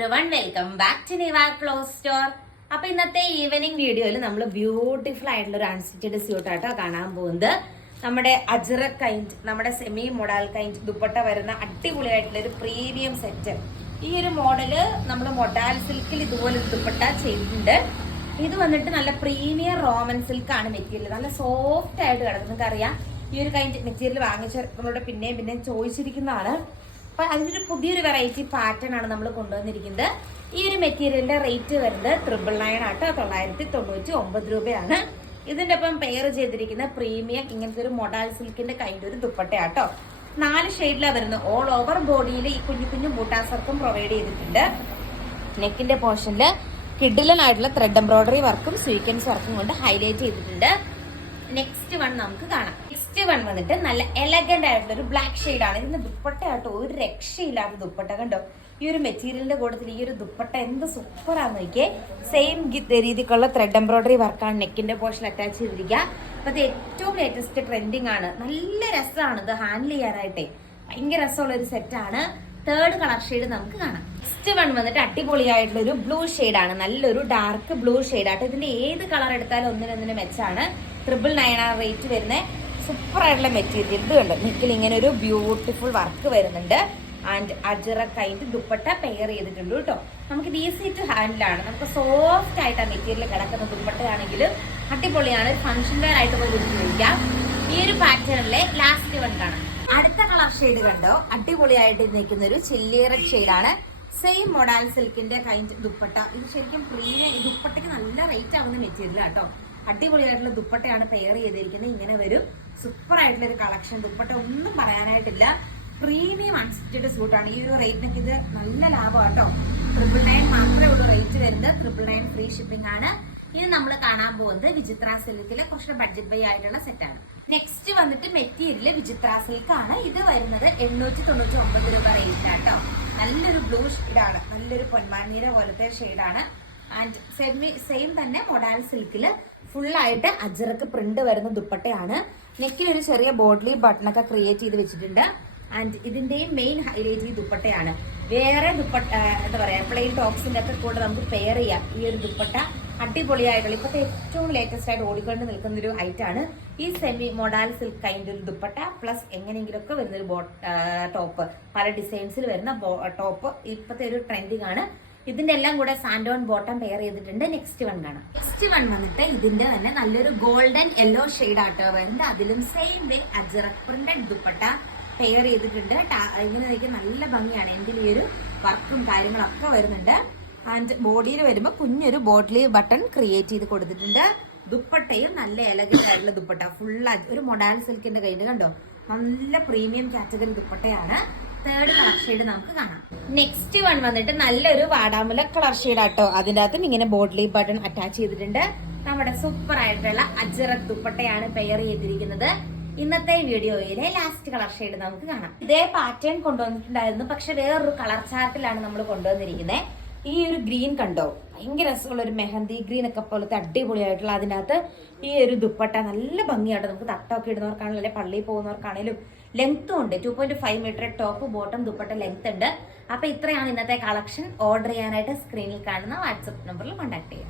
Everyone welcome back to Niva clothes store അപ്പൊ ഇന്നത്തെ evening വീഡിയോയിൽ നമ്മൾ ബ്യൂട്ടിഫുൾ ആയിട്ടുള്ള ഒരു അൺസ്റ്റിച്ചഡ് സ്യൂട്ട് ആട്ടോ കാണാൻ പോകുന്നത്. നമ്മുടെ അജറ കൈൻഡ് നമ്മുടെ സെമി മോഡൽ കൈൻഡ് ദുപ്പട്ട വരുന്ന അടിപൊളിയായിട്ടുള്ള ഒരു പ്രീമിയം സെറ്റ് ഈ ഒരു മോഡൽ നമ്മൾ മൊഡാൽ സിൽക്കിൽ ഇതുപോലെ ദുപ്പട്ട ചെയ്തിട്ടുണ്ട് ഇത് വന്നിട്ട് നല്ല പ്രീമിയം റോമൻ സിൽക്ക് ആണ് മെറ്റീരിയൽ നല്ല സോഫ്റ്റ് ആയിട്ട് കിടക്കുന്നത് അറിയാം ഈ ഒരു കൈൻഡ് മെറ്റീരിയൽ വാങ്ങിച്ച നമ്മളോട് പിന്നെയും പിന്നെയും ചോദിച്ചിരിക്കുന്നതാണ്. അപ്പൊ അതിനൊരു പുതിയൊരു വെറൈറ്റി പാറ്റേൺ ആണ് നമ്മൾ കൊണ്ടുവന്നിരിക്കുന്നത്. ഈ ഒരു മെറ്റീരിയലിന്റെ റേറ്റ് വരുന്നത് ട്രിപ്പിൾ നയൻ ആട്ടോ തൊള്ളായിരത്തി തൊണ്ണൂറ്റി ഒമ്പത് രൂപയാണ്. ഇതിന്റെ ഒപ്പം പെയർ ചെയ്തിരിക്കുന്ന പ്രീമിയം ഇങ്ങനത്തെ ഒരു മൊഡാൽ സിൽക്കിന്റെ കൈന്റെ ഒരു ദുപ്പട്ടയാട്ടോ. നാല് ഷെയ്ഡിലാണ് വരുന്നത്. ഓൾ ഓവർ ബോഡിയിൽ ഈ കുഞ്ഞു കുഞ്ഞു ബൂട്ടാസർക്കും പ്രൊവൈഡ് ചെയ്തിട്ടുണ്ട്. നെക്കിന്റെ പോർഷനിൽ കിഡിലനായിട്ടുള്ള ത്രെഡ് എംബ്രോയിഡറി വർക്കും സ്വീക്വൻസ് വർക്കും കൊണ്ട് ഹൈലൈറ്റ് ചെയ്തിട്ടുണ്ട്. നെക്സ്റ്റ് വൺ നമുക്ക് കാണാം. നെക്സ്റ്റ് വൺ വന്നിട്ട് നല്ല എലഗന്റ് ആയിട്ടുള്ള ഒരു ബ്ലാക്ക് ഷെയ്ഡ് ആണ്. ഇതിന്റെ ദുപ്പട്ട ആയിട്ട് ഒരു രക്ഷയില്ലാത്ത ദുപ്പട്ട കണ്ടോ? ഈ ഒരു മെറ്റീരിയലിന്റെ കൂട്ടത്തിൽ ഈ ഒരു ദുപ്പട്ട എന്ത് സൂപ്പർ ആന്ന് നോക്കിയേ. സെയിം രീതിക്കുള്ള ത്രെഡ് എംബ്രോയിഡറി വർക്കാണ് നെക്കിന്റെ പോർഷൻ അറ്റാച്ച് ചെയ്തിരിക്കുക. അപ്പൊ അത് ഏറ്റവും ലേറ്റസ്റ്റ് ട്രെൻഡിങ് ആണ്. നല്ല രസമാണ് ഇത് ഹാൻഡിൽ ചെയ്യാനായിട്ടേ. ഭയങ്കര രസമുള്ള ഒരു സെറ്റാണ് തേർഡ് കളർ ഷെയ്ഡ് നമുക്ക് കാണാം. നെക്സ്റ്റ് വൺ വന്നിട്ട് അടിപൊളിയായിട്ടുള്ള ഒരു ബ്ലൂ ആണ്. നല്ലൊരു ഡാർക്ക് ബ്ലൂ ആട്ടോ ഇതിന്റെ ഏത് കളർ എടുത്താലും ഒന്നിനൊന്നിന് മെച്ചാണ് ട്രിപ്പിൾ നയൻ ആണ് റേറ്റ് വരുന്ന. സൂപ്പർ ആയിട്ടുള്ള മെറ്റീരിയൽ ഇത് കണ്ടോ? നിക്കിൽ ഇങ്ങനെ ഒരു ബ്യൂട്ടിഫുൾ വർക്ക് വരുന്നുണ്ട്. And ajrakh kind dupatta pair ചെയ്തിട്ടുണ്ട് കേട്ടോ. നമുക്ക് ഈസി ടു ഹാൻഡിലാണ് നമുക്ക് സോഫ്റ്റ് ആയിട്ട് ആ മെറ്റീരിയൽ കിടക്കുന്ന ദുപ്പട്ടയാണെങ്കിൽ അടിപൊളിയാണ്. ഫംഗ്ഷൻ വെയർ ആയിട്ട് പോയി ഉപയോഗിക്കാം. ഈ ഒരു പാറ്റേണിലെ ലാസ്റ്റ് വൺ കാണാം. ഷെയ്ഡ് കണ്ടോ? അടിപൊളിയായിട്ട് നിൽക്കുന്ന ഒരു ചില്ലി റെഡ് ഷെയ്ഡാണ്. സെയിം മൊഡാൽ സിൽക്കിന്റെ കൈൻഡ് ദുപ്പട്ട. ഇത് ശരിക്കും പ്രീമിയം ദുപ്പട്ടയ്ക്ക് നല്ല റേറ്റ് ആവുന്ന മെറ്റീരിയൽ കേട്ടോ അടിപൊളിയായിട്ടുള്ള ദുപ്പട്ടയാണ് പെയർ ചെയ്തിരിക്കുന്നത്. ഇങ്ങനെ വരും. സൂപ്പർ ആയിട്ടുള്ള ഒരു കളക്ഷൻ ദുപ്പട്ട ഒന്നും പറയാനായിട്ടില്ല. പ്രീമിയം അൺസ്റ്റിറ്റഡ് സൂട്ടാണ് ഈ ഒരു റേറ്റിനൊക്കെ ഇത് നല്ല ലാഭം കേട്ടോ ട്രിപ്പിൾ നയൻ മാത്രമേ ഉള്ളൂ റേറ്റ് വരുന്നത്. ട്രിപ്പിൾ നയൻ ഫ്രീ ഷിപ്പിംഗ് ആണ്. ഇനി നമ്മൾ കാണാൻ പോകുന്നത് വിചിത്ര സിൽക്കിലെ കുറച്ച് ബഡ്ജറ്റ് ബൈ ആയിട്ടുള്ള സെറ്റാണ് നെക്സ്റ്റ് വന്നിട്ട് മെറ്റീരിയൽ വിചിത്ര സിൽക്ക് ആണ് ഇത് വരുന്നത് എണ്ണൂറ്റി തൊണ്ണൂറ്റി ഒമ്പത് രൂപ റേറ്റ് ആട്ടോ. നല്ലൊരു ബ്ലൂ ഷെയ്ഡാണ് നല്ലൊരു പൊന്മാനീര പോലത്തെ ഷെയ്ഡാണ് ആൻഡ് സെമി സെയിം തന്നെ മൊഡാൽ സിൽക്കിൽ ഫുള്ളായിട്ട് അജറക്ക് പ്രിന്റ് വരുന്ന ദുപ്പട്ടയാണ്. നെക്കിൽ ഒരു ചെറിയ ബോഡ്ലി ബട്ടണൊക്കെ ക്രിയേറ്റ് ചെയ്ത് വെച്ചിട്ടുണ്ട്. ആൻഡ് ഇതിന്റെയും മെയിൻ ഹൈലൈറ്റ് ഈ ദുപ്പട്ടയാണ്. വേറെ ദുപ്പട്ട എന്താ പറയാ പ്ലെയിൻ ടോപ്സിന്റെ ഒക്കെ കൂടെ നമുക്ക് പെയർ ചെയ്യാം. ഈ ഒരു ദുപ്പട്ട അടിപൊളിയായിട്ടുള്ള ഇപ്പോഴത്തെ ഏറ്റവും ലേറ്റസ്റ്റ് ആയിട്ട് ഓടിക്കൊണ്ട് നിൽക്കുന്ന ഒരു ഐറ്റം ആണ്. ഈ സെമി മൊഡാൽ സിൽക്ക് കൈൻഡ് ഒരു ദുപ്പട്ട പ്ലസ് എങ്ങനെയെങ്കിലുമൊക്കെ വരുന്ന ഒരു ടോപ്പ് പല ഡിസൈൻസിൽ വരുന്ന ടോപ്പ് ഇപ്പോഴത്തെ ഒരു ട്രെൻഡിങ് ആണ്. ഇതിന്റെ എല്ലാം കൂടെ സാൻഡോൺ ബോട്ടം പെയർ ചെയ്തിട്ടുണ്ട്. നെക്സ്റ്റ് വൺ കാണാം. നെക്സ്റ്റ് വൺ വന്നിട്ട് ഇതിന്റെ തന്നെ നല്ലൊരു ഗോൾഡൻ യെല്ലോ ഷെയ്ഡ് ആട്ടോ. വരുന്നത് അതിലും same way ajrakh printed dupatta. Pair ചെയ്തിട്ടുണ്ട്. ഇങ്ങനെ നോക്കിയാൽ നല്ല ഭംഗിയാണ്. എന്റെ ഈ ഒരു വർക്കും കാര്യങ്ങളൊക്കെ വരുന്നുണ്ട്. ആൻഡ് ബോഡിയിൽ വരുമ്പോൾ കുഞ്ഞൊരു ബോട്ടിലി ബട്ടൺ ക്രിയേറ്റ് ചെയ്ത് കൊടുത്തിട്ടുണ്ട്. ദുപ്പട്ടയും നല്ല എലഗന്റ് ആയിട്ടുള്ള ദുപ്പട്ട. ഫുൾ ഒരു മൊഡാൽ സിൽക്കിന്റെ കയ്യിൽ കണ്ടോ? നല്ല പ്രീമിയം കാറ്റഗറി ദുപ്പട്ടയാണ്. തേർഡ് കളർ ഷെയ്ഡ് നമുക്ക് കാണാം. നെക്സ്റ്റ് വൺ വന്നിട്ട് നല്ലൊരു വാടാമുല കളർ ഷെയ്ഡ് ആട്ടോ. അതിന്റെ അകത്തും ഇങ്ങനെ ബോട്ടിൽ ബട്ടൺ അറ്റാച്ച് ചെയ്തിട്ടുണ്ട്. നമ്മുടെ സൂപ്പർ ആയിട്ടുള്ള അജറക് ദുപ്പട്ടയാണ് പെയർ ചെയ്തിരിക്കുന്നത്. ഇന്നത്തെ വീഡിയോയിലെ ലാസ്റ്റ് കളർ ഷെയ്ഡ് നമുക്ക് കാണാം. ഇതേ പാറ്റേൺ കൊണ്ടുവന്നിട്ടുണ്ടായിരുന്നു. പക്ഷെ വേറൊരു കളർ ചാർട്ടിലാണ് നമ്മൾ കൊണ്ടുവന്നിരിക്കുന്നത് ഈ ഒരു ഗ്രീൻ കണ്ടോ? ഭയങ്കര രസമുള്ള ഒരു മെഹന്തി ഗ്രീൻ ഒക്കെ പോലത്തെ അടിപൊളിയായിട്ടുള്ള അതിനകത്ത് ഈ ഒരു ദുപ്പട്ട നല്ല ഭംഗിയായിട്ട് നമുക്ക് തട്ടമൊക്കെ ഇടുന്നവർക്കാണെങ്കിലും അല്ലെങ്കിൽ പള്ളിയിൽ പോകുന്നവർക്കാണെങ്കിലും ലെങ്ത്തും ഉണ്ട്. Two point five metre top bottom dupatta length ഉണ്ട്. അപ്പൊ ഇത്രയാണ് ഇന്നത്തെ കളക്ഷൻ ഓർഡർ ചെയ്യാനായിട്ട് സ്ക്രീനിൽ കാണുന്ന വാട്സപ്പ് നമ്പറിൽ കോൺടാക്ട് ചെയ്യുക